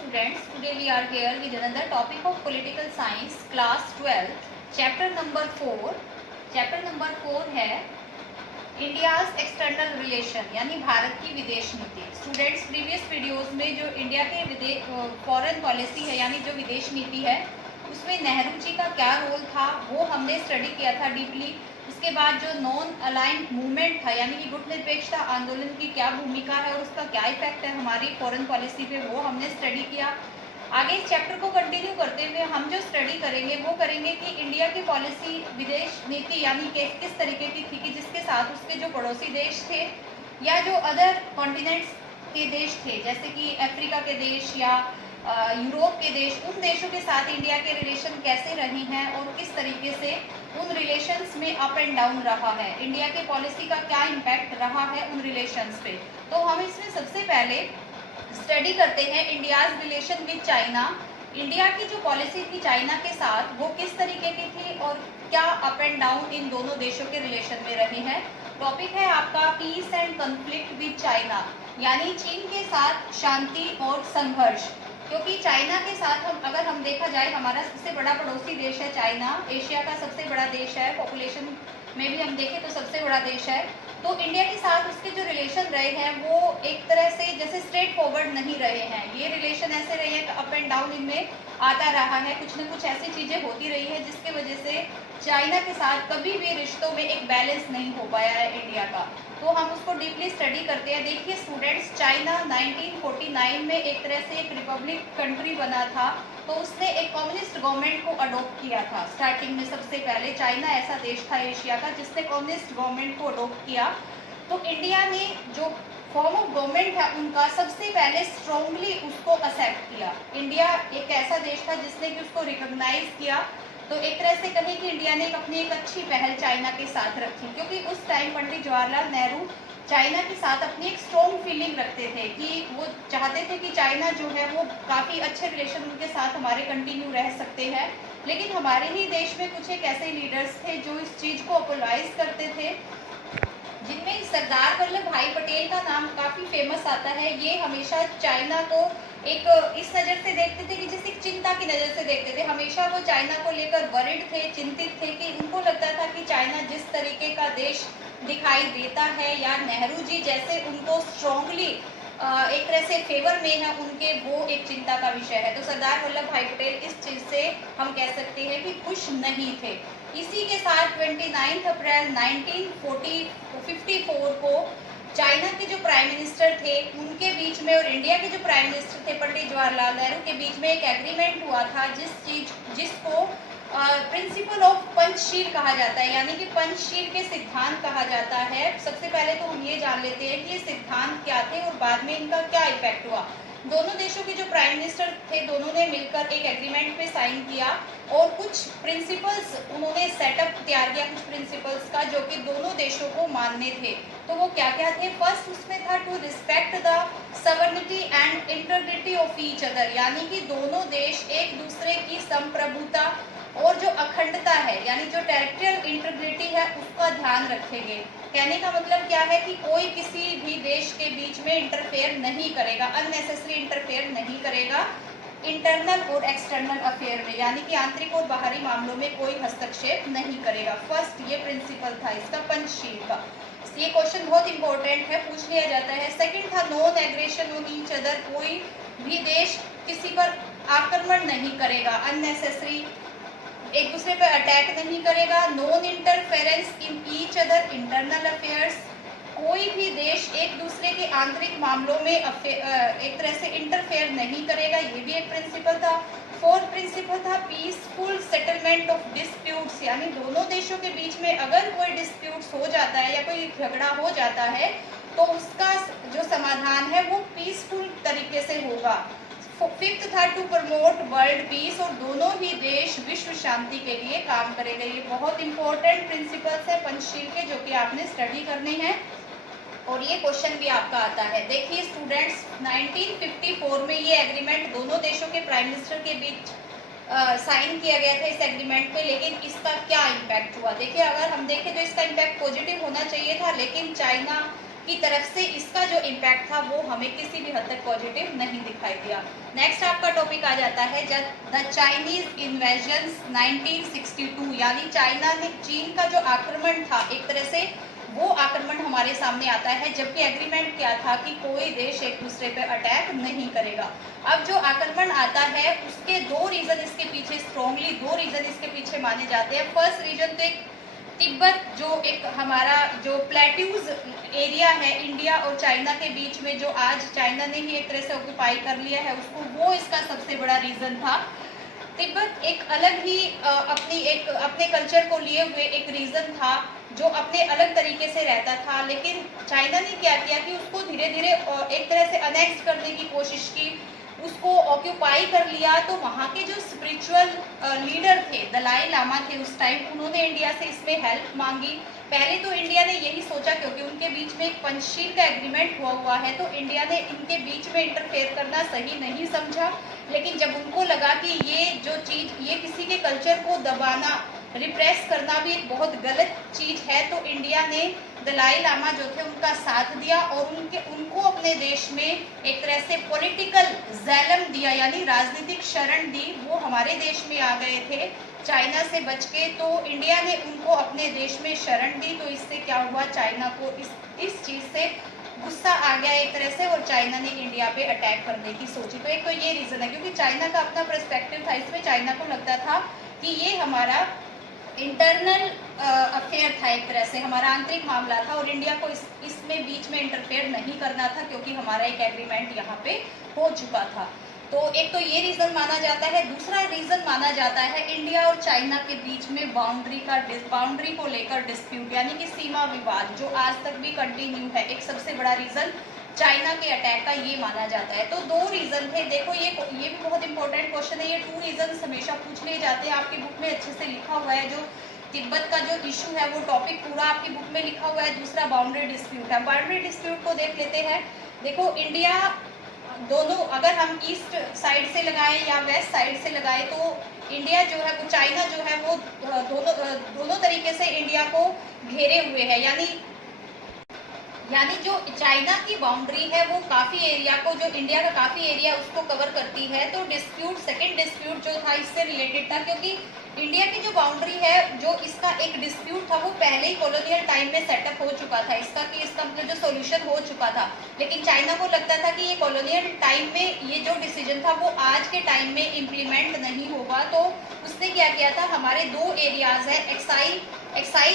students, today we are here with another topic of political science, class 12, chapter number 4. chapter number 4 है India's external relation यानी भारत की विदेश नीति। Students, previous videos में जो India के फॉरेन पॉलिसी है यानी जो विदेश नीति है उसमें नेहरू जी का क्या रोल था वो हमने स्टडी किया था डीपली। उसके बाद जो नॉन अलाइंड मूवमेंट था यानी कि गुटनिरपेक्षता आंदोलन की क्या भूमिका है और उसका क्या इफेक्ट है हमारी फॉरेन पॉलिसी पे, वो हमने स्टडी किया। आगे इस चैप्टर को कंटिन्यू करते हुए हम जो स्टडी करेंगे वो करेंगे कि इंडिया की पॉलिसी विदेश नीति यानी कि किस तरीके की थी कि जिसके साथ उसके जो पड़ोसी देश थे या जो अदर कॉन्टिनेंट्स के देश थे जैसे कि अफ्रीका के देश या यूरोप के देश, उन देशों के साथ इंडिया के रिलेशन कैसे रहे हैं और किस तरीके से उन रिलेशंस में अप एंड डाउन रहा है, इंडिया के पॉलिसी का क्या इम्पैक्ट रहा है उन रिलेशंस पे। तो हम इसमें सबसे पहले स्टडी करते हैं India's relation with China. India की जो पॉलिसी थी चाइना के साथ वो किस तरीके की थी और क्या अप एंड डाउन इन दोनों देशों के रिलेशन में रहे हैं। टॉपिक है आपका peace and conflict with China यानी चीन के साथ शांति और संघर्ष। क्योंकि चाइना के साथ अगर हम देखा जाए हमारा सबसे बड़ा पड़ोसी देश है चाइना, एशिया का सबसे बड़ा देश है, पॉपुलेशन में भी हम देखें तो सबसे बड़ा देश है। तो इंडिया के साथ उसके जो रिलेशन रहे हैं वो एक तरह से जैसे स्ट्रेट फॉरवर्ड नहीं रहे हैं, ये रिलेशन ऐसे रहे हैं कि अप एंड डाउन इनमें आता रहा है, कुछ न कुछ ऐसी चीज़ें होती रही है जिसके वजह से चाइना के साथ कभी भी रिश्तों में एक बैलेंस नहीं हो पाया है इंडिया का। तो हम उसको डीपली स्टडी करते हैं। देखिए स्टूडेंट्स, चाइना 1949 में एक तरह से एक रिपब्लिक कंट्री बना था, तो उसने एक कम्युनिस्ट गवर्नमेंट को अडॉप्ट किया था। स्टार्टिंग में सबसे पहले चाइना ऐसा देश था एशिया का जिसने कम्युनिस्ट गवर्नमेंट को अडॉप्ट किया। तो इंडिया ने जो फॉर्म ऑफ गवर्नमेंट है उनका सबसे पहले स्ट्रांगली उसको एक्सेप्ट किया। इंडिया एक ऐसा देश था जिसने कि उसको रिकॉग्नाइज किया। तो एक तरह से कहें कि इंडिया ने अपनी एक अच्छी पहल चाइना के साथ रखी, क्योंकि उस टाइम पंडित जवाहरलाल नेहरू चाइना के साथ अपनी एक स्ट्रॉन्ग फीलिंग रखते थे कि वो चाहते थे कि चाइना जो है वो काफ़ी अच्छे रिलेशन उनके साथ हमारे कंटिन्यू रह सकते हैं। लेकिन हमारे ही देश में कुछ एक ऐसे लीडर्स थे जो इस चीज़ को अपोलाइज करते थे, जिनमें सरदार वल्लभ भाई पटेल का नाम काफ़ी फेमस आता है। ये हमेशा चाइना को एक इस नज़र से देखते थे कि जैसे चिंता की नज़र से देखते थे। हमेशा वो चाइना को लेकर वरिड थे, चिंतित थे कि उनको लगता था कि चाइना जिस तरीके का देश दिखाई देता है या नेहरू जी जैसे उनको स्ट्रांगली एक तरह से फेवर में है उनके, वो एक चिंता का विषय है। तो सरदार वल्लभ भाई पटेल इस चीज़ से हम कह सकते हैं कि खुश नहीं थे। इसी के साथ 29 अप्रैल 1954 को चाइना के जो प्राइम मिनिस्टर थे उनके बीच में और इंडिया के जो प्राइम मिनिस्टर थे पंडित जवाहरलाल नेहरू के बीच में एक एग्रीमेंट हुआ था जिसको प्रिंसिपल ऑफ पंचशील कहा जाता है, यानी कि पंचशील के सिद्धांत कहा जाता है। सबसे पहले तो हम ये जान लेते हैं कि ये सिद्धांत क्या थे और बाद में इनका क्या इफेक्ट हुआ। दोनों देशों के जो प्राइम मिनिस्टर थे दोनों ने मिलकर एक एग्रीमेंट पे साइन किया और कुछ प्रिंसिपल्स उन्होंने सेटअप तैयार किया, कुछ प्रिंसिपल्स का जो कि दोनों देशों को मानने थे। तो वो क्या क्या थे? फर्स्ट उसमें था to respect the sovereignty and integrity of each other, यानी कि दोनों देश एक दूसरे की संप्रभुता और जो अखंडता है यानी जो टेरिटोरियल इंटीग्रिटी है उसका ध्यान रखेंगे। कहने का मतलब क्या है कि कोई किसी भी देश के बीच में इंटरफेयर नहीं करेगा, अननेसेसरी इंटरफेयर नहीं करेगा इंटरनल और एक्सटर्नल अफेयर में, यानी कि आंतरिक और बाहरी मामलों में कोई हस्तक्षेप नहीं करेगा। फर्स्ट ये प्रिंसिपल था इसका पंचशील का। ये क्वेश्चन बहुत इंपॉर्टेंट है, पूछ लिया जाता है। सेकंड था non aggression on each other, कोई भी देश किसी पर आक्रमण नहीं करेगा, अननेसेसरी एक दूसरे पर अटैक नहीं करेगा। Non interference in each other internal affairs, कोई भी देश एक दूसरे के आंतरिक मामलों में एक तरह से इंटरफेयर नहीं करेगा, ये भी एक प्रिंसिपल था। फोर्थ प्रिंसिपल था पीसफुल सेटलमेंट ऑफ डिस्प्यूट्स, यानी दोनों देशों के बीच में अगर कोई डिस्प्यूट्स हो जाता है या कोई झगड़ा हो जाता है तो उसका जो समाधान है वो पीसफुल तरीके से होगा। फिफ्थ था टू प्रमोट वर्ल्ड पीस, और दोनों ही देश विश्व शांति के लिए काम करेंगे। ये बहुत इंपॉर्टेंट प्रिंसिपल्स है पंचशील के जो कि आपने स्टडी करने हैं और ये क्वेश्चन भी आपका आता है। देखिए स्टूडेंट्स, 1954 में ये एग्रीमेंट दोनों देशों के प्राइम मिनिस्टर के बीच साइन किया गया था इस एग्रीमेंट पे, लेकिन इसका क्या इम्पैक्ट हुआ? देखिए अगर हम देखें तो इसका इम्पैक्ट पॉजिटिव होना चाहिए था, लेकिन चाइना की तरफ से इसका जो इम्पैक्ट था वो हमें किसी भी हद तक पॉजिटिव नहीं दिखाई दिया। नेक्स्ट आपका टॉपिक आ जाता है द चाइनीज इन्वेजन 1962, यानी चाइना ने चीन का जो आक्रमण था एक तरह से वो आक्रमण हमारे सामने आता है, जबकि एग्रीमेंट क्या था कि कोई देश एक दूसरे पे अटैक नहीं करेगा। अब जो आक्रमण आता है उसके दो रीजन इसके पीछे, स्ट्रॉन्गली दो रीजन इसके पीछे माने जाते हैं। फर्स्ट रीजन तो एक तिब्बत, जो एक हमारा जो प्लेट्यूज एरिया है इंडिया और चाइना के बीच में, जो आज चाइना ने ही एक तरह से ऑक्यूपाई कर लिया है उसको, वो इसका सबसे बड़ा रीजन था। तिब्बत एक अलग ही अपने कल्चर को लिए हुए एक रीजन था जो अपने अलग तरीके से रहता था, लेकिन चाइना ने क्या किया कि उसको धीरे धीरे एक तरह से अनेक्स करने की कोशिश की, उसको ऑक्यूपाई कर लिया। तो वहाँ के जो स्पिरिचुअल लीडर थे, दलाई लामा थे उस टाइम, उन्होंने इंडिया से इसमें हेल्प मांगी। पहले तो इंडिया ने यही सोचा, क्योंकि उनके बीच में एक पंचशील का एग्रीमेंट हुआ है, तो इंडिया ने इनके बीच में इंटरफेयर करना सही नहीं समझा। लेकिन जब उनको लगा कि ये जो चीज़, ये किसी के कल्चर को दबाना, रिप्रेस करना भी एक बहुत गलत चीज़ है, तो इंडिया ने दलाई लामा जो थे उनका साथ दिया और उनको अपने देश में एक तरह से पॉलिटिकल जैलम दिया, यानी राजनीतिक शरण दी। वो हमारे देश में आ गए थे चाइना से बच के, तो इंडिया ने उनको अपने देश में शरण दी। तो इससे क्या हुआ, चाइना को इस चीज़ से गुस्सा आ गया एक तरह से, और चाइना ने इंडिया पे अटैक करने की सोची। तो एक तो ये रीज़न है, क्योंकि चाइना का अपना पर्सपेक्टिव था इसमें। चाइना को लगता था कि ये हमारा इंटरनल अफेयर था, एक तरह से हमारा आंतरिक मामला था, और इंडिया को इसमें बीच में इंटरफेयर नहीं करना था, क्योंकि हमारा एक एग्रीमेंट यहाँ पे हो चुका था। तो एक तो ये रीज़न माना जाता है। दूसरा रीज़न माना जाता है इंडिया और चाइना के बीच में बाउंड्री को लेकर डिस्प्यूट, यानी कि सीमा विवाद, जो आज तक भी कंटिन्यू है। एक सबसे बड़ा रीज़न चाइना के अटैक का ये माना जाता है। तो दो रीज़न थे। देखो ये भी बहुत इंपॉर्टेंट क्वेश्चन है। ये 2 रीज़न हमेशा पूछ लिए जाते हैं। आपकी बुक में अच्छे से लिखा हुआ है, जो तिब्बत का जो इशू है वो टॉपिक पूरा आपकी बुक में लिखा हुआ है। दूसरा बाउंड्री डिस्प्यूट है। बाउंड्री डिस्प्यूट को देख लेते हैं। देखो इंडिया दोनों, अगर हम ईस्ट साइड से लगाएं या वेस्ट साइड से लगाएं, तो इंडिया जो है वो, चाइना जो है वो दोनों तरीके से इंडिया को घेरे हुए है। यानी जो चाइना की बाउंड्री है वो काफ़ी एरिया को, जो इंडिया का काफ़ी एरिया उसको कवर करती है। तो सेकंड डिस्प्यूट जो था इससे रिलेटेड था, क्योंकि इंडिया की जो बाउंड्री है, जो इसका एक डिस्प्यूट था वो पहले ही कॉलोनियल टाइम में सेटअप हो चुका था, इसका मतलब जो सॉल्यूशन हो चुका था। लेकिन चाइना को लगता था कि ये कॉलोनियल टाइम में ये जो डिसीजन था वो आज के टाइम में इम्प्लीमेंट नहीं होगा। तो उसने क्या किया था, हमारे 2 एरियाज है, एक्साई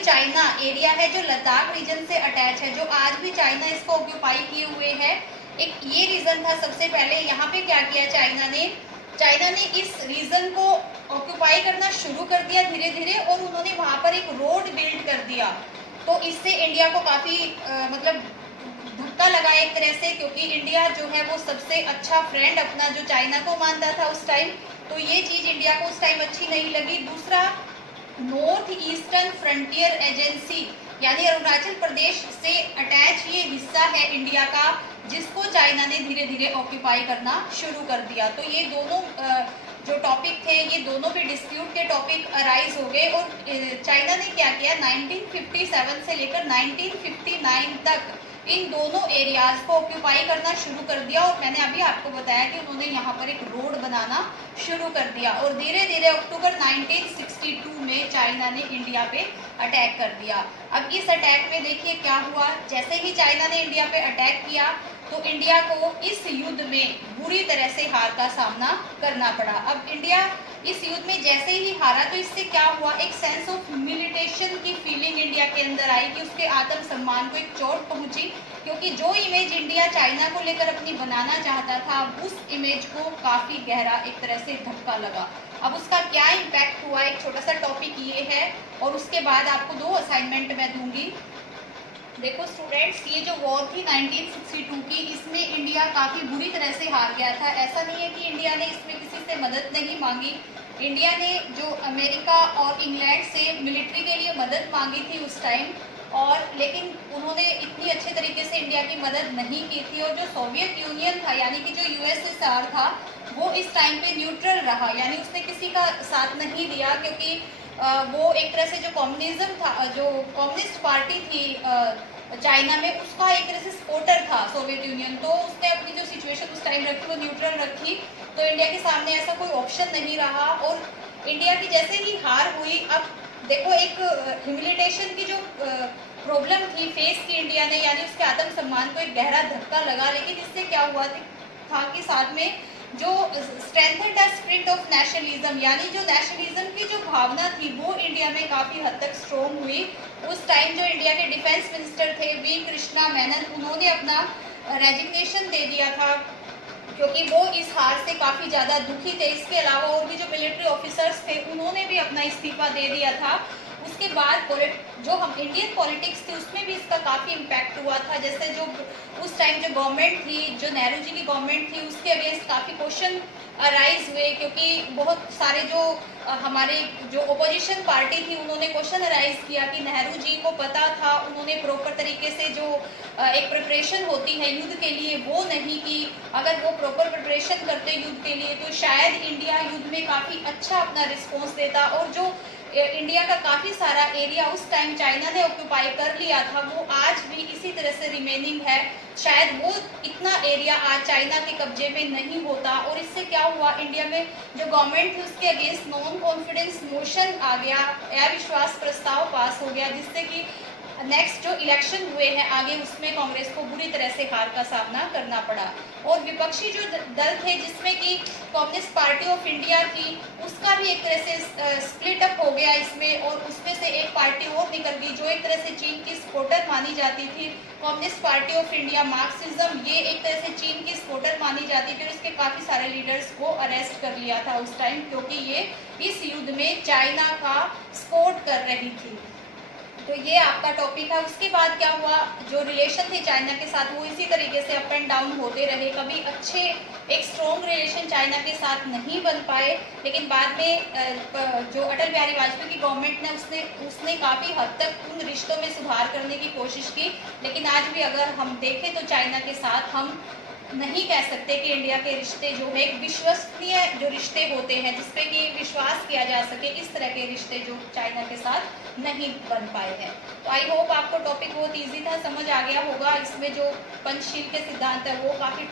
चाइना एरिया है जो लद्दाख रीजन से अटैच है, जो आज भी चाइना इसको ऑक्यूपाई किए हुए है। एक ये रीजन था सबसे पहले। यहाँ पे क्या किया चाइना ने इस रीजन को ऑक्यूपाई करना शुरू कर दिया धीरे धीरे, और उन्होंने वहाँ पर एक रोड बिल्ड कर दिया। तो इससे इंडिया को काफ़ी मतलब धक्का लगा एक तरह से, क्योंकि इंडिया जो है वो सबसे अच्छा फ्रेंड अपना जो चाइना को मानता था उस टाइम। तो ये चीज़ इंडिया को उस टाइम अच्छी नहीं लगी। दूसरा, नॉर्थ ईस्टर्न फ्रंटियर एजेंसी, यानी अरुणाचल प्रदेश से अटैच ये हिस्सा है इंडिया का, जिसको चाइना ने धीरे धीरे ऑक्यूपाई करना शुरू कर दिया। तो ये दोनों जो टॉपिक थे, ये दोनों भी डिस्प्यूट के टॉपिक अराइज हो गए। और चाइना ने क्या किया, 1957 से लेकर 1959 तक इन दोनों एरियाज को ऑक्यूपाई करना शुरू कर दिया। और मैंने अभी आपको बताया कि उन्होंने यहाँ पर एक रोड बनाना शुरू कर दिया, और धीरे धीरे अक्टूबर 1962 में चाइना ने इंडिया पे अटैक कर दिया। अब इस अटैक में देखिए क्या हुआ, जैसे ही चाइना ने इंडिया पे अटैक किया तो इंडिया को इस युद्ध में बुरी तरह से हार का सामना करना पड़ा। अब इंडिया इस युद्ध में जैसे ही हारा, तो इससे क्या हुआ, एक सेंस ऑफ ह्यूमिलिटेशन की फीलिंग इंडिया के अंदर आई, कि उसके आत्मसम्मान को एक चोट पहुंची, क्योंकि जो इमेज इंडिया चाइना को लेकर अपनी बनाना चाहता था, उस इमेज को काफ़ी गहरा एक तरह से धक्का लगा। अब उसका क्या इम्पैक्ट हुआ, एक छोटा सा टॉपिक ये है, और उसके बाद आपको 2 असाइनमेंट मैं दूंगी। देखो स्टूडेंट्स, ये जो वॉर थी 1962 की, इसमें इंडिया काफ़ी बुरी तरह से हार गया था। ऐसा नहीं है कि इंडिया ने इसमें किसी से मदद नहीं मांगी। इंडिया ने जो अमेरिका और इंग्लैंड से मिलिट्री के लिए मदद मांगी थी उस टाइम, और लेकिन उन्होंने इतनी अच्छे तरीके से इंडिया की मदद नहीं की थी। और जो सोवियत यूनियन था, यानी कि जो यूएसएसआर था, वो इस टाइम पे न्यूट्रल रहा, यानी उसने किसी का साथ नहीं दिया, क्योंकि वो एक तरह से जो कम्युनिज्म था, जो कम्युनिस्ट पार्टी थी चाइना में, उसका एक तरह से सपोर्टर था सोवियत यूनियन, तो उसने अपनी जो सिचुएशन उस टाइम रखी वो न्यूट्रल रखी। तो इंडिया के सामने ऐसा कोई ऑप्शन नहीं रहा, और इंडिया की जैसे ही हार हुई, अब देखो एक ह्यूमिलिटेशन की जो प्रॉब्लम थी फेस की इंडिया ने, यानी उसके आत्मसम्मान को एक गहरा धक्का लगा। लेकिन इससे क्या हुआ था कि साथ में जो strengthened the spirit of nationalism, यानी जो नेशनलिज्म की जो भावना थी वो इंडिया में काफ़ी हद तक स्ट्रॉन्ग हुई। उस टाइम जो इंडिया के डिफेंस मिनिस्टर थे वी कृष्णा मेनन, उन्होंने अपना रेजिग्नेशन दे दिया था, क्योंकि वो इस हार से काफ़ी ज़्यादा दुखी थे। इसके अलावा और भी जो मिलिट्री ऑफिसर्स थे उन्होंने भी अपना इस्तीफा दे दिया था। उसके बाद जो हम इंडियन पॉलिटिक्स थी उसमें भी इसका काफ़ी इम्पैक्ट हुआ था। जैसे जो उस टाइम जो गवर्नमेंट थी, जो नेहरू जी की गवर्नमेंट थी, उसके अगेंस्ट काफ़ी क्वेश्चन अराइज हुए, क्योंकि बहुत सारे जो हमारे जो ओपोजिशन पार्टी थी उन्होंने क्वेश्चन अराइज किया कि नेहरू जी को पता था, उन्होंने प्रॉपर तरीके से जो एक प्रिपरेशन होती है युद्ध के लिए वो नहीं की। अगर वो प्रॉपर प्रिपरेशन करते युद्ध के लिए तो शायद इंडिया युद्ध में काफ़ी अच्छा अपना रिस्पॉन्स देता, और जो इंडिया का काफ़ी सारा एरिया उस टाइम चाइना ने ऑक्यूपाई कर लिया था वो आज भी इसी तरह से रिमेनिंग है। शायद वो इतना एरिया आज चाइना के कब्जे में नहीं होता। और इससे क्या हुआ, इंडिया में जो गवर्नमेंट थी उसके अगेंस्ट नॉन कॉन्फिडेंस मोशन आ गया, अविश्वास प्रस्ताव पास हो गया, जिससे कि नेक्स्ट जो इलेक्शन हुए हैं आगे उसमें कांग्रेस को बुरी तरह से हार का सामना करना पड़ा। और विपक्षी जो दल थे जिसमें कि कम्युनिस्ट पार्टी ऑफ इंडिया थी, उसका भी एक तरह से स्प्लिट अप हो गया इसमें, और उसमें से एक पार्टी और निकल गई जो एक तरह से चीन की सपोर्टर मानी जाती थी। Communist party of India, Marxism, ये एक तरह से चीन की सपोर्टर मानी जाती थी, और इसके काफ़ी सारे लीडर्स को अरेस्ट कर लिया था उस टाइम, क्योंकि ये इस युद्ध में चाइना का सपोर्ट कर रही थी। तो ये आपका टॉपिक है। उसके बाद क्या हुआ, जो रिलेशन थे चाइना के साथ वो इसी तरीके से अप एंड डाउन होते रहे, कभी अच्छे एक स्ट्रॉन्ग रिलेशन चाइना के साथ नहीं बन पाए। लेकिन बाद में जो अटल बिहारी वाजपेयी की गवर्नमेंट ने उसने काफ़ी हद तक उन रिश्तों में सुधार करने की कोशिश की। लेकिन आज भी अगर हम देखें तो चाइना के साथ हम नहीं कह सकते कि इंडिया के रिश्ते जो है एक विश्वसनीय जो रिश्ते होते हैं जिसपे कि विश्वास किया जा सके, इस तरह के रिश्ते जो चाइना के साथ नहीं बन पाए हैं। तो आई होप आपको टॉपिक बहुत इजी था, समझ आ गया होगा। इसमें जो पंचशील के सिद्धांत है वो काफ़ी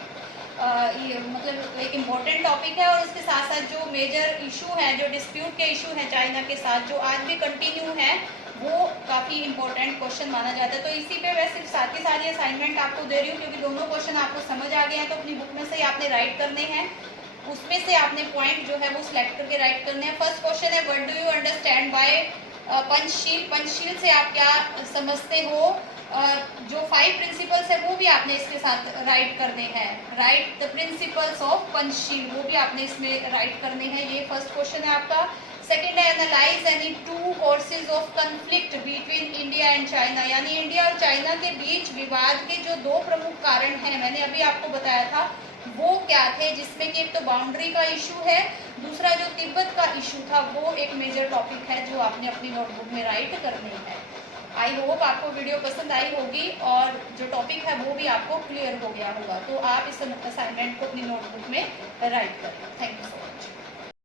मतलब एक इम्पॉर्टेंट टॉपिक है, और इसके साथ साथ जो मेजर इशू है, जो डिस्प्यूट के इशू हैं चाइना के साथ, जो आज भी कंटिन्यू है, वो काफ़ी इंपॉर्टेंट क्वेश्चन माना जाता है। तो इसी पे मैं सिर्फ सारी असाइनमेंट आपको दे रही हूँ, क्योंकि दोनों क्वेश्चन आपको समझ आ गए हैं। तो अपनी बुक में से ही आपने राइट करने हैं, उसमें से आपने पॉइंट जो है वो सिलेक्ट करके राइट करने हैं। फर्स्ट क्वेश्चन है, what do you understand by Panchsheel. Panchsheel से आप क्या समझते हो। जो 5 प्रिंसिपल्स है वो भी आपने इसके साथ राइट करने हैं। Right the principles of Panchsheel, वो भी आपने इसमें राइट करने हैं। ये फर्स्ट क्वेश्चन है आपका। सेकेंड है, analyse any 2 causes of conflict between India and China, यानी इंडिया और चाइना के बीच विवाद के जो 2 प्रमुख कारण हैं, मैंने अभी आपको बताया था वो क्या थे, जिसमें कि एक तो बाउंड्री का इशू है, दूसरा जो तिब्बत का इशू था वो एक मेजर टॉपिक है जो आपने अपनी नोटबुक में राइट करनी है। आई होप आपको वीडियो पसंद आई होगी और जो टॉपिक है वो भी आपको क्लियर हो गया होगा। तो आप इस असाइनमेंट को अपनी नोटबुक में राइट करें। Thank you so much.